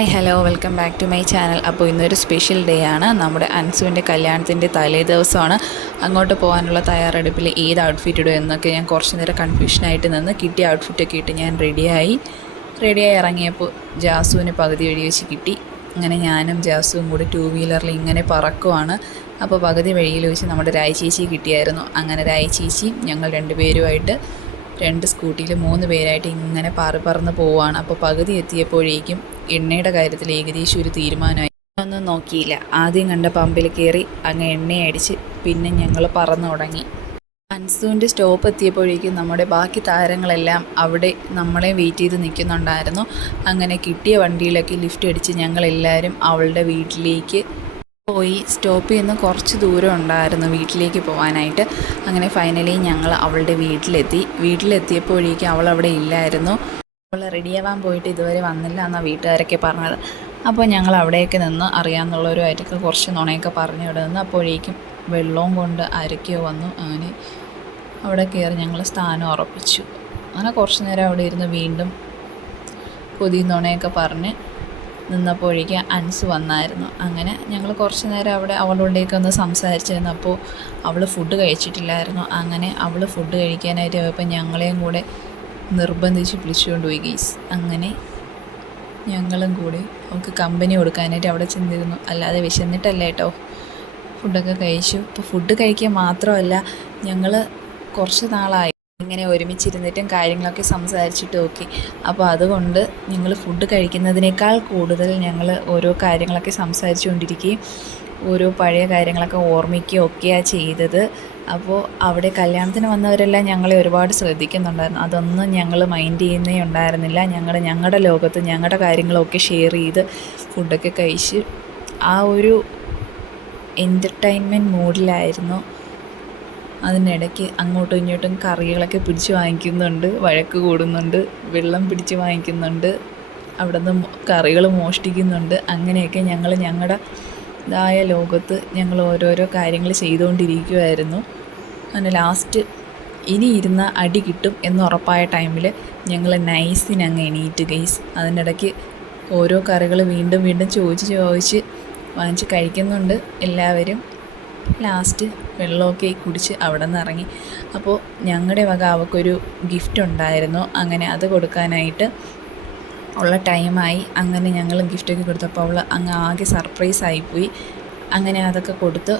Hi hello welcome back to my channel. അപ്പോൾ ഇന്നൊരു special day ആണ്. നമ്മുടെ അൻസുവിൻ്റെ കല്യാണത്തിൻ്റെ തലേ ദിവസമാണ്. അങ്ങോട്ട് പോകാനുള്ള തയ്യാറെടുപ്പിൽ ഏത് ഔട്ട്ഫിറ്റ് ഇടും എന്നൊക്കെ ഞാൻ കുറച്ച് നേരം കൺഫ്യൂഷനായിട്ട് നിന്ന് കിട്ടിയ ഔട്ട്ഫിറ്റൊക്കെ ഇട്ട് ഞാൻ റെഡിയായി ഇറങ്ങിയപ്പോൾ ജാസുവിന് പകുതി വഴി വെച്ച് കിട്ടി. അങ്ങനെ ഞാനും ജാസുവും കൂടി 2 വീലറിൽ ഇങ്ങനെ പറക്കുവാണ്. അപ്പോൾ പകുതി വഴിയിൽ വെച്ച് നമ്മുടെ രായി ചേച്ചി കിട്ടിയായിരുന്നു. അങ്ങനെ രായി ചേച്ചി ഞങ്ങൾ 2 പേരുമായിട്ട് 2 സ്കൂട്ടിയിൽ 3 പേരായിട്ട് ഇങ്ങനെ പറന്ന് പോവുകയാണ്. അപ്പോൾ പകുതി എത്തിയപ്പോഴേക്കും എണ്ണയുടെ കാര്യത്തിൽ ഏകദേശം ഒരു തീരുമാനമായി. ഒന്നും നോക്കിയില്ല, ആദ്യം കണ്ട പമ്പിൽ കയറി അങ്ങ് എണ്ണയടിച്ച് പിന്നെ ഞങ്ങൾ പറന്നു തുടങ്ങി. അൻസുവിൻ്റെ സ്റ്റോപ്പ് എത്തിയപ്പോഴേക്കും നമ്മുടെ ബാക്കി താരങ്ങളെല്ലാം അവിടെ നമ്മളെ വെയിറ്റ് ചെയ്ത് നിൽക്കുന്നുണ്ടായിരുന്നു. അങ്ങനെ കിട്ടിയ വണ്ടിയിലൊക്കെ ലിഫ്റ്റ് അടിച്ച് ഞങ്ങളെല്ലാവരും അവളുടെ വീട്ടിലേക്ക് പോയി. സ്റ്റോപ്പിൽ നിന്ന് കുറച്ച് ദൂരം ഉണ്ടായിരുന്നു വീട്ടിലേക്ക് പോകാനായിട്ട്. അങ്ങനെ ഫൈനലി ഞങ്ങൾ അവളുടെ വീട്ടിലെത്തിയപ്പോഴേക്കും അവൾ അവിടെ ഇല്ലായിരുന്നു. അവൾ റെഡിയാവാൻ പോയിട്ട് ഇതുവരെ വന്നില്ല എന്നാണ് വീട്ടുകാരൊക്കെ പറഞ്ഞത്. അപ്പോൾ ഞങ്ങൾ അവിടെയൊക്കെ നിന്ന് അറിയാമെന്നുള്ളവരുമായിട്ടൊക്കെ കുറച്ച് നുണയൊക്കെ പറഞ്ഞു ഇവിടെ നിന്ന്. അപ്പോഴേക്കും വെള്ളവും കൊണ്ട് ആരൊക്കെയോ വന്നു. അങ്ങനെ അവിടെ കയറി ഞങ്ങൾ സ്ഥാനം ഉറപ്പിച്ചു. അങ്ങനെ കുറച്ച് നേരം അവിടെ ഇരുന്ന് വീണ്ടും കൊതി നുണയൊക്കെ പറഞ്ഞ് നിന്നപ്പോഴേക്കും അൻസ് വന്നായിരുന്നു. അങ്ങനെ ഞങ്ങൾ കുറച്ച് നേരം അവിടെ അവളുടെയൊക്കെ ഒന്ന് സംസാരിച്ചിരുന്നു. അപ്പോൾ അവൾ ഫുഡ് കഴിച്ചിട്ടില്ലായിരുന്നു. അങ്ങനെ അവൾ ഫുഡ് കഴിക്കാനായിട്ട് പോയപ്പോൾ ഞങ്ങളെയും കൂടെ നിർബന്ധിച്ച് വിളിച്ചുകൊണ്ട് പോയി ഗീസ്. അങ്ങനെ ഞങ്ങളും കൂടി അവൾക്ക് കമ്പനി കൊടുക്കാനായിട്ട് അവിടെ ചെന്നിരുന്നു. അല്ലാതെ വിശന്നിട്ടല്ല കേട്ടോ, ഫുഡൊക്കെ കഴിച്ചു. ഇപ്പോൾ ഫുഡ് കഴിക്കാൻ മാത്രമല്ല, ഞങ്ങൾ കുറച്ച് നാളായി ഇങ്ങനെ ഒരുമിച്ചിരുന്നിട്ടും കാര്യങ്ങളൊക്കെ സംസാരിച്ചിട്ടും ഒക്കെ. അപ്പോൾ അതുകൊണ്ട് ഞങ്ങൾ ഫുഡ് കഴിക്കുന്നതിനേക്കാൾ കൂടുതൽ ഞങ്ങൾ ഓരോ കാര്യങ്ങളൊക്കെ സംസാരിച്ചുകൊണ്ടിരിക്കുകയും ഓരോ പഴയ കാര്യങ്ങളൊക്കെ ഓർമ്മിക്കുകയും ഒക്കെയാണ് ചെയ്തത്. അപ്പോൾ അവിടെ കല്യാണത്തിന് വന്നവരെല്ലാം ഞങ്ങളെ ഒരുപാട് ശ്രദ്ധിക്കുന്നുണ്ടായിരുന്നു. അതൊന്നും ഞങ്ങൾ മൈൻഡ് ചെയ്യുന്നേ ഉണ്ടായിരുന്നില്ല. ഞങ്ങളുടെ ലോകത്ത് ഞങ്ങളുടെ കാര്യങ്ങളൊക്കെ ഷെയർ ചെയ്ത് ഫുഡൊക്കെ കഴിച്ച് ആ ഒരു എൻ്റർടൈൻമെൻറ്റ് മൂഡിലായിരുന്നു. അതിനിടയ്ക്ക് അങ്ങോട്ടും ഇങ്ങോട്ടും കറികളൊക്കെ പിടിച്ച് വാങ്ങിക്കുന്നുണ്ട്, വഴക്ക് കൂടുന്നുണ്ട്, വെള്ളം പിടിച്ച് വാങ്ങിക്കുന്നുണ്ട്, അവിടെ നിന്ന് കറികൾ മോഷ്ടിക്കുന്നുണ്ട്. അങ്ങനെയൊക്കെ ഞങ്ങൾ ഞങ്ങളുടേതായ ലോകത്ത് ഞങ്ങൾ ഓരോരോ കാര്യങ്ങൾ ചെയ്തുകൊണ്ടിരിക്കുമായിരുന്നു. അങ്ങനെ ലാസ്റ്റ് ഇനി ഇരുന്ന അടി കിട്ടും എന്നുറപ്പായ ടൈമിൽ ഞങ്ങൾ നൈസിനങ്ങ് എണീറ്റ് ഗൈസ്. അതിനിടയ്ക്ക് ഓരോ കറികൾ വീണ്ടും വീണ്ടും ചോദിച്ച് വാങ്ങിച്ച് കഴിക്കുന്നുണ്ട് എല്ലാവരും. ലാസ്റ്റ് വെള്ളമൊക്കെ കുടിച്ച് അവിടെ നിന്ന് ഇറങ്ങി. അപ്പോൾ ഞങ്ങളുടെ വക അവൾക്കൊരു ഗിഫ്റ്റ് ഉണ്ടായിരുന്നു. അങ്ങനെ അത് കൊടുക്കാനായിട്ട് ഉള്ള ടൈമായി. അങ്ങനെ ഞങ്ങൾ ഗിഫ്റ്റൊക്കെ കൊടുത്തപ്പോൾ അവൾ അങ്ങ് ആകെ സർപ്രൈസായിപ്പോയി. അങ്ങനെ അതൊക്കെ കൊടുത്ത്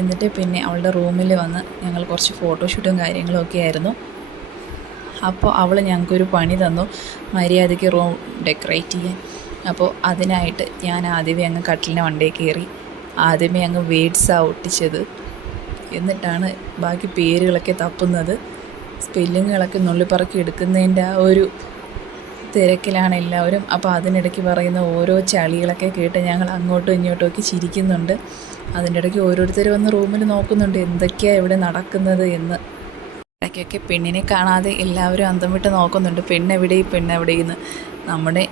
എന്നിട്ട് പിന്നെ അവളുടെ റൂമിൽ വന്ന് ഞങ്ങൾ കുറച്ച് ഫോട്ടോഷൂട്ടും കാര്യങ്ങളൊക്കെ ആയിരുന്നു. അപ്പോൾ അവൾ ഞങ്ങൾക്കൊരു പണി തന്നു, മര്യാദയ്ക്ക് റൂം ഡെക്കറേറ്റ് ചെയ്യാൻ. അപ്പോൾ അതിനായിട്ട് ഞാൻ ആദ്യമേ അങ്ങ് കട്ടിലിൻ്റെ വണ്ടിയിൽ കയറി ആദ്യമേ അങ്ങ് വേഡ്സാണ് ഒട്ടിച്ചത്. എന്നിട്ടാണ് ബാക്കി പേരുകളൊക്കെ തപ്പുന്നത്. സ്പെല്ലിങ്ങുകളൊക്കെ നുള്ളിപ്പറക്കി എടുക്കുന്നതിൻ്റെ ആ ഒരു തിരക്കിലാണ് എല്ലാവരും. അപ്പോൾ അതിനിടയ്ക്ക് പറയുന്ന ഓരോ ചളികളൊക്കെ കേട്ട് ഞങ്ങൾ അങ്ങോട്ടും ഇങ്ങോട്ടുമൊക്കെ ചിരിക്കുന്നുണ്ട്. അതിൻ്റെ ഇടയ്ക്ക് ഓരോരുത്തർ വന്ന് റൂമിൽ നോക്കുന്നുണ്ട് എന്തൊക്കെയാണ് ഇവിടെ നടക്കുന്നത് എന്ന്. ഇടയ്ക്കൊക്കെ പെണ്ണിനെ കാണാതെ എല്ലാവരും അന്തം വിട്ട് നോക്കുന്നുണ്ട്, പെണ്ണെവിടെയെന്ന്. നമ്മുടെ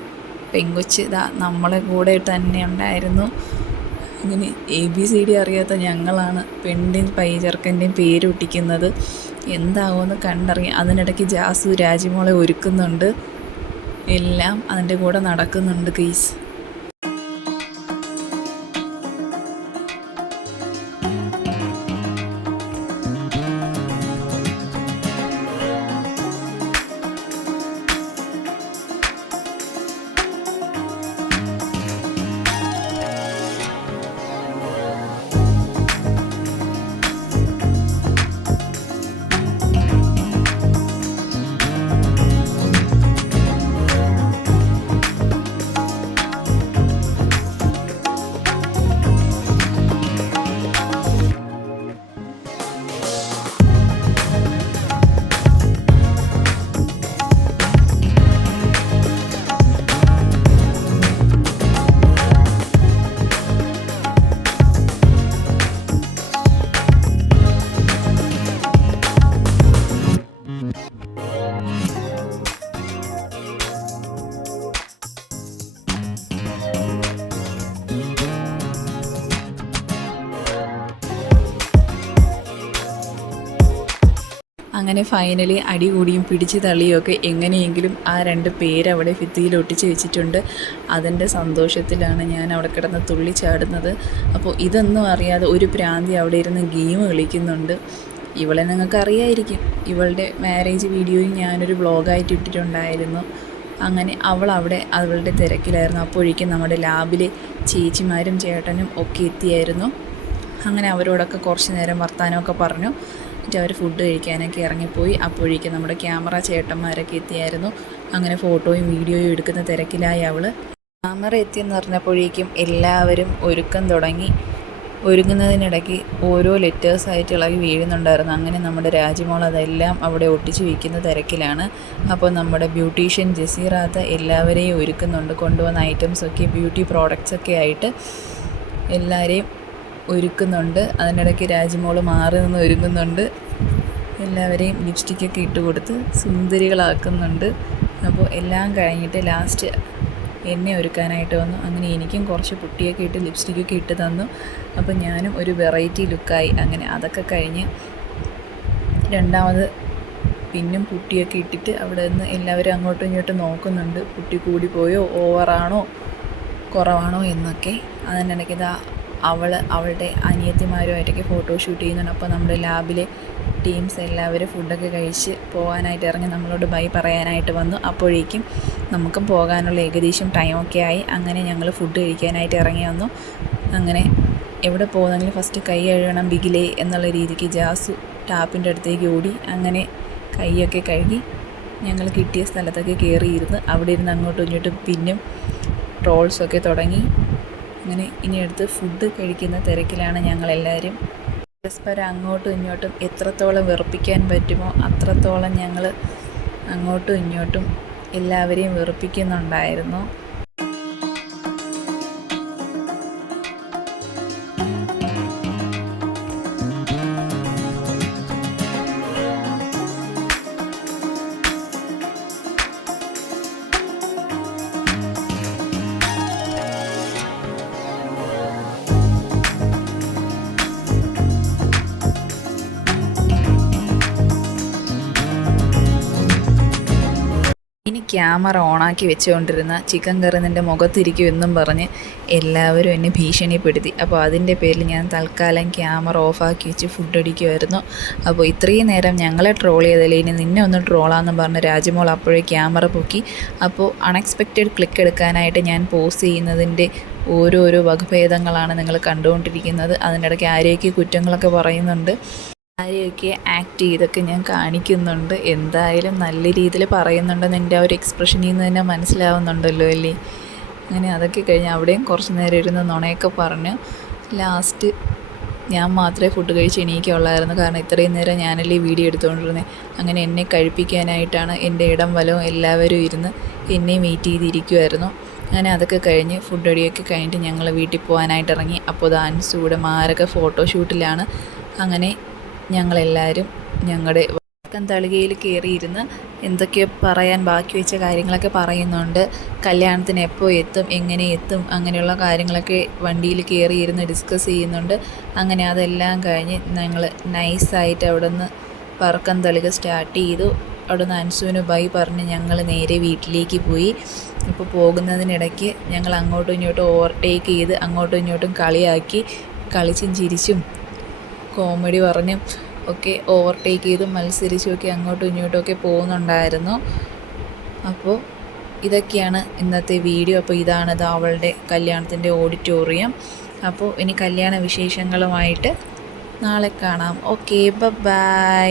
പെങ്കൊച്ച് ഇതാ നമ്മളെ കൂടെ തന്നെ ഉണ്ടായിരുന്നു. ഇങ്ങനെ ABCD അറിയാത്ത ഞങ്ങളാണ് പെണ്ണിൻ്റെയും ചെറുക്കൻ്റെയും പേരൊട്ടിക്കുന്നത്. എന്താവുമെന്ന് കണ്ടറിയാം. അതിനിടയ്ക്ക് ജാസു രാജിമോളെ ഒരുക്കുന്നുണ്ട്. എല്ലാം അതിൻ്റെ കൂടെ നടക്കുന്നുണ്ട് ഗൈസ്. അങ്ങനെ ഫൈനലി അടി കൂടിയും പിടിച്ച് തള്ളിയൊക്കെ എങ്ങനെയെങ്കിലും ആ 2 പേര് അവിടെ ഭിത്തിയിൽ ഒട്ടിച്ച് വെച്ചിട്ടുണ്ട്. അതിൻ്റെ സന്തോഷത്തിലാണ് ഞാൻ അവിടെ കിടന്ന് തുള്ളിച്ചാടുന്നത്. അപ്പോൾ ഇതൊന്നും അറിയാതെ ഒരു പ്രാന്തി അവിടെ ഇരുന്ന് ഗെയിം കളിക്കുന്നുണ്ട്. ഇവളെ നിങ്ങൾക്ക് അറിയായിരിക്കും, ഇവളുടെ മാരേജ് വീഡിയോയും ഞാനൊരു വ്ളോഗായിട്ട് ഇട്ടിട്ടുണ്ടായിരുന്നു. അങ്ങനെ അവളുടെ തിരക്കിലായിരുന്നു. അപ്പോഴേക്കും നമ്മുടെ ലാബിലെ ചേച്ചിമാരും ചേട്ടനും ഒക്കെ എത്തിയായിരുന്നു. അങ്ങനെ അവരോടൊക്കെ കുറച്ച് നേരം വർത്തമാനമൊക്കെ പറഞ്ഞു. എന്നിട്ട് അവർ ഫുഡ് കഴിക്കാനൊക്കെ ഇറങ്ങിപ്പോയി. അപ്പോഴേക്കും നമ്മുടെ ക്യാമറ ചേട്ടന്മാരൊക്കെ എത്തിയായിരുന്നു. അങ്ങനെ ഫോട്ടോയും വീഡിയോയും എടുക്കുന്ന തിരക്കിലായി അവൾ. ക്യാമറ എത്തിയെന്ന് പറഞ്ഞപ്പോഴേക്കും എല്ലാവരും ഒരുക്കം തുടങ്ങി. ഒരുങ്ങുന്നതിനിടയ്ക്ക് ഓരോ ലെറ്റേഴ്സായിട്ട് ഇളകി വീഴുന്നുണ്ടായിരുന്നു. അങ്ങനെ നമ്മുടെ രാജ്യമോൾ അതെല്ലാം അവിടെ ഒട്ടിച്ച് വയ്ക്കുന്ന തിരക്കിലാണ്. അപ്പോൾ നമ്മുടെ ബ്യൂട്ടീഷ്യൻ ജസീറാത്ത എല്ലാവരെയും ഒരുക്കുന്നുണ്ട്. കൊണ്ടുവന്ന ഐറ്റംസൊക്കെ ബ്യൂട്ടി പ്രോഡക്റ്റ്സൊക്കെ ആയിട്ട് എല്ലാവരെയും ഒരുക്കുന്നുണ്ട്. അതിനിടയ്ക്ക് രാജ്യമോൾ മാറി നിന്ന് ഒരുങ്ങുന്നുണ്ട്. എല്ലാവരെയും ലിപ്സ്റ്റിക്കൊക്കെ ഇട്ട് കൊടുത്ത് സുന്ദരികളാക്കുന്നുണ്ട്. അപ്പോൾ എല്ലാം കഴിഞ്ഞിട്ട് ലാസ്റ്റ് എന്നെ ഒരുക്കാനായിട്ട് വന്നു. അങ്ങനെ എനിക്കും കുറച്ച് പുട്ടിയൊക്കെ ഇട്ട് ലിപ്സ്റ്റിക്കൊക്കെ ഇട്ട് തന്നു. അപ്പോൾ ഞാനും ഒരു വെറൈറ്റി ലുക്കായി. അങ്ങനെ അതൊക്കെ കഴിഞ്ഞ് രണ്ടാമത് പിന്നും പുട്ടിയൊക്കെ ഇട്ടിട്ട് അവിടെ നിന്ന് എല്ലാവരും അങ്ങോട്ടും ഇങ്ങോട്ടും നോക്കുന്നുണ്ട്. പുട്ടി കൂടിപ്പോയോ, ഓവറാണോ കുറവാണോ എന്നൊക്കെ. അതിനിടയ്ക്ക് അവളുടെ അനിയത്തിമാരുമായിട്ടൊക്കെ ഫോട്ടോഷൂട്ട് ചെയ്യുന്നുണ്ട്. അപ്പോൾ നമ്മുടെ ലാബിലെ ടീംസ് എല്ലാവരും ഫുഡൊക്കെ കഴിച്ച് പോകാനായിട്ട് ഇറങ്ങി നമ്മളോട് ബൈ പറയാനായിട്ട് വന്നു. അപ്പോഴേക്കും നമുക്കും പോകാനുള്ള ഏകദേശം ടൈമൊക്കെ ആയി. അങ്ങനെ ഞങ്ങൾ ഫുഡ് കഴിക്കാനായിട്ട് ഇറങ്ങി വന്നു. അങ്ങനെ എവിടെ പോകുന്നെങ്കിലും ഫസ്റ്റ് കൈ കഴുകണം ബിഗിലേ എന്നുള്ള രീതിക്ക് ജാസു ടാപ്പിൻ്റെ അടുത്തേക്ക് ഓടി. അങ്ങനെ കൈയൊക്കെ കഴുകി ഞങ്ങൾ കിട്ടിയ സ്ഥലത്തൊക്കെ കയറിയിരുന്ന് അവിടെ ഇരുന്ന് അങ്ങോട്ടും ഇങ്ങോട്ടും പിന്നും ട്രോൾസൊക്കെ തുടങ്ങി. അങ്ങനെ ഇനി അടുത്ത് ഫുഡ് കഴിക്കുന്ന തിരക്കിലാണ് ഞങ്ങളെല്ലാവരും. പരസ്പരം അങ്ങോട്ടും ഇങ്ങോട്ടും എത്രത്തോളം വെറുപ്പിക്കാൻ പറ്റുമോ അത്രത്തോളം ഞങ്ങൾ അങ്ങോട്ടും ഇങ്ങോട്ടും എല്ലാവരെയും വെറുപ്പിക്കുന്നുണ്ടായിരുന്നു. ഇനി ക്യാമറ ഓണാക്കി വെച്ചുകൊണ്ടിരുന്ന ചിക്കൻ കറി നിൻ്റെ മുഖത്തിരിക്കും എന്നും പറഞ്ഞ് എല്ലാവരും എന്നെ ഭീഷണിപ്പെടുത്തി. അപ്പോൾ അതിൻ്റെ പേരിൽ ഞാൻ തൽക്കാലം ക്യാമറ ഓഫാക്കി വെച്ച് ഫുഡ് അടിക്കുമായിരുന്നു. അപ്പോൾ ഇത്രയും നേരം ഞങ്ങളെ ട്രോൾ ചെയ്തല്ലേ, ഇനി നിന്നെ ഒന്ന് ട്രോളാന്ന് പറഞ്ഞ് രാജ്യമോൾ അപ്പോഴേ ക്യാമറ പൊക്കി. അപ്പോൾ അൺഎക്സ്പെക്റ്റഡ് ക്ലിക്ക് എടുക്കാനായിട്ട് ഞാൻ പോസ് ചെയ്യുന്നതിൻ്റെ ഓരോരോ വകഭേദങ്ങളാണ് നിങ്ങൾ കണ്ടുകൊണ്ടിരിക്കുന്നത്. അതിനിടയ്ക്ക് ആരെയൊക്കെ കുറ്റങ്ങളൊക്കെ പറയുന്നുണ്ട്, ആരെയൊക്കെ ആക്ട് ചെയ്തൊക്കെ ഞാൻ കാണിക്കുന്നുണ്ട്. എന്തായാലും നല്ല രീതിയിൽ പറയുന്നുണ്ടെന്ന് എൻ്റെ ആ ഒരു എക്സ്പ്രഷനിൽ നിന്ന് തന്നെ മനസ്സിലാവുന്നുണ്ടല്ലോ അല്ലേ. അങ്ങനെ അതൊക്കെ കഴിഞ്ഞ് അവിടെയും കുറച്ച് നേരം ഇരുന്ന് നുണയൊക്കെ പറഞ്ഞ് ലാസ്റ്റ് ഞാൻ മാത്രമേ ഫുഡ് കഴിച്ച് എണീക്കുള്ളായിരുന്നു. കാരണം ഇത്രയും നേരം ഞാനല്ലേ വീഡിയോ എടുത്തുകൊണ്ടിരുന്നത്. അങ്ങനെ എന്നെ കഴിപ്പിക്കാനായിട്ടാണ് എൻ്റെ ഇടം വലവും എല്ലാവരും ഇരുന്ന് എന്നെയും വെയിറ്റ് ചെയ്തിരിക്കുമായിരുന്നു. അങ്ങനെ അതൊക്കെ കഴിഞ്ഞ് ഫുഡ് അടിയൊക്കെ കഴിഞ്ഞിട്ട് ഞങ്ങൾ വീട്ടിൽ പോകാനായിട്ട് ഇറങ്ങി. അപ്പോൾ അൻസു കൂടെ മാരക ഫോട്ടോഷൂട്ടിലാണ്. അങ്ങനെ ഞങ്ങളെല്ലാവരും ഞങ്ങളുടെ വടക്കൻ തളികയിൽ കയറിയിരുന്ന് എന്തൊക്കെയോ പറയാൻ ബാക്കി വെച്ച കാര്യങ്ങളൊക്കെ പറയുന്നുണ്ട്. കല്യാണത്തിന് എപ്പോൾ എത്തും, എങ്ങനെ എത്തും, അങ്ങനെയുള്ള കാര്യങ്ങളൊക്കെ വണ്ടിയിൽ കയറിയിരുന്ന് ഡിസ്കസ് ചെയ്യുന്നുണ്ട്. അങ്ങനെ അതെല്ലാം കഴിഞ്ഞ് ഞങ്ങൾ നൈസായിട്ട് അവിടെ നിന്ന് പറക്കം തളിക സ്റ്റാർട്ട് ചെയ്തു. അവിടെ നിന്ന് അൻസുവിന് ബൈ പറഞ്ഞ് ഞങ്ങൾ നേരെ വീട്ടിലേക്ക് പോയി. ഇപ്പോൾ പോകുന്നതിനിടയ്ക്ക് ഞങ്ങൾ അങ്ങോട്ടും ഇങ്ങോട്ടും ഓവർടേക്ക് ചെയ്ത് അങ്ങോട്ടും ഇങ്ങോട്ടും കളിയാക്കി കളിച്ചും ചിരിച്ചും കോമഡി പറഞ്ഞും ഒക്കെ ഓവർടേക്ക് ചെയ്ത് മത്സരിച്ചുമൊക്കെ അങ്ങോട്ടും ഇങ്ങോട്ടുമൊക്കെ പോകുന്നുണ്ടായിരുന്നു. അപ്പോൾ ഇതൊക്കെയാണ് ഇന്നത്തെ വീഡിയോ. അപ്പോൾ ഇതാണിത് അവളുടെ കല്യാണത്തിൻ്റെ ഓഡിറ്റോറിയം. അപ്പോൾ ഇനി കല്യാണ വിശേഷങ്ങളുമായിട്ട് നാളെ കാണാം. Okay, by.